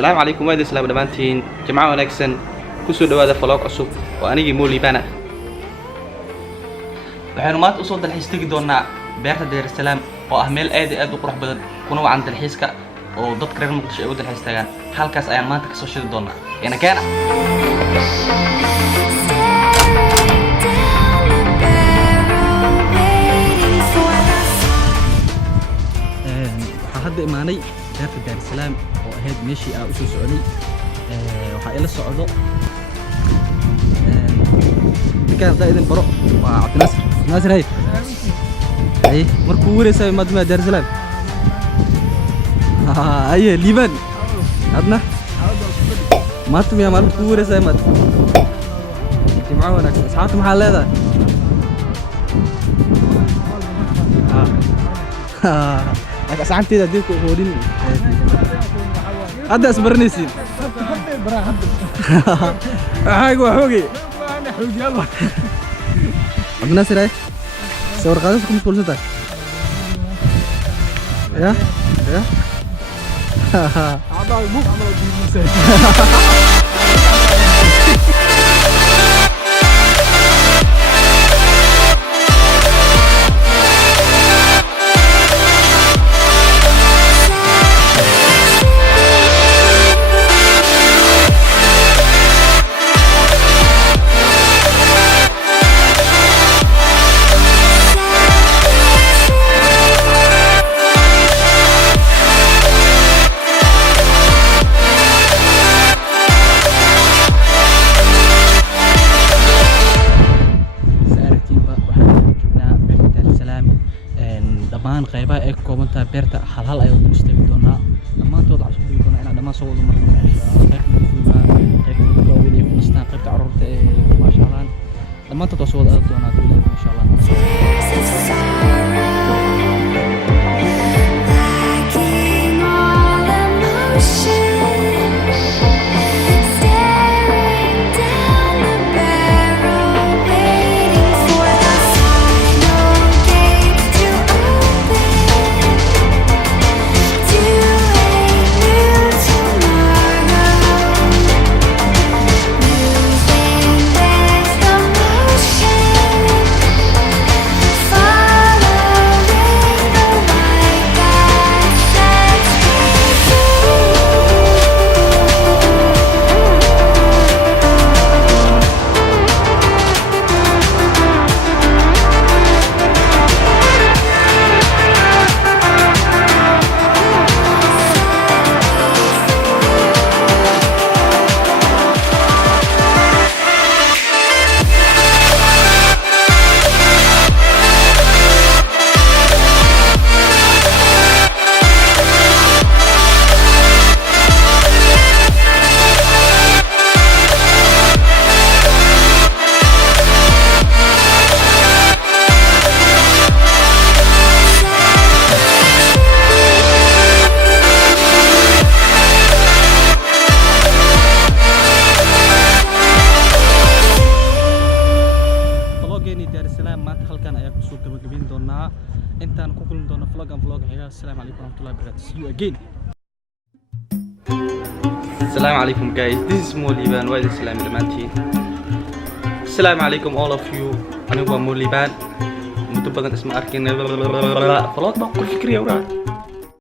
السلام عليكم وادي سلام دمانتين جماعة ونكسن كسو دوادا فلوق عصب وأنيجي مولي بانا waxaynu maanta u soo dalxiis tagi doonaa beerta Deer Salaam oo ah meel aad u qurux badan kuna wacan dalxiiska oo dadka reer Muqdisho ay u dalxiis tagaan halkaas ayaan maanta ka soo shidi doonaa ina keena waxaa hadda imaanay beerta Deer Salaam oo ahayd meeshii aan u soo soconay waxaa ila socdo كان دايدن برو وعبد الناصر هاي اي مركو وريسا مدمه دار سلام اي ليبان عدنا ما تم يا مركو وريسا مد جماعه وناك اصحاب محل هذا لك اسعنتي ديك هودين هذا اسبرنيسين هاي وحوقي عبد الناصر هاي صور قادسكم مش بولسنتك يا أعضاء المخ عملوا دي dhammaan qaybaha ay ka kooban tahay beerta hal ay u istaagi doonaa dhammaantood waxaan isku doonaa inaan dhammaan soo wada marno qaybta kooban ee kunistaan qaybta carruurta ee maashaallah dhammaantood soo wada doonaa insha Allah intaan ku kulmi doono vlog xiga assalamu alaykum warahmatullahi wabarakatuh see you again assalamu alaykum guys this is Moliban wa assalamu dhamaantiin assalamu alaykum all of you anigu waa Moliban muddo badan isma arkin vlog ba ku fikriyo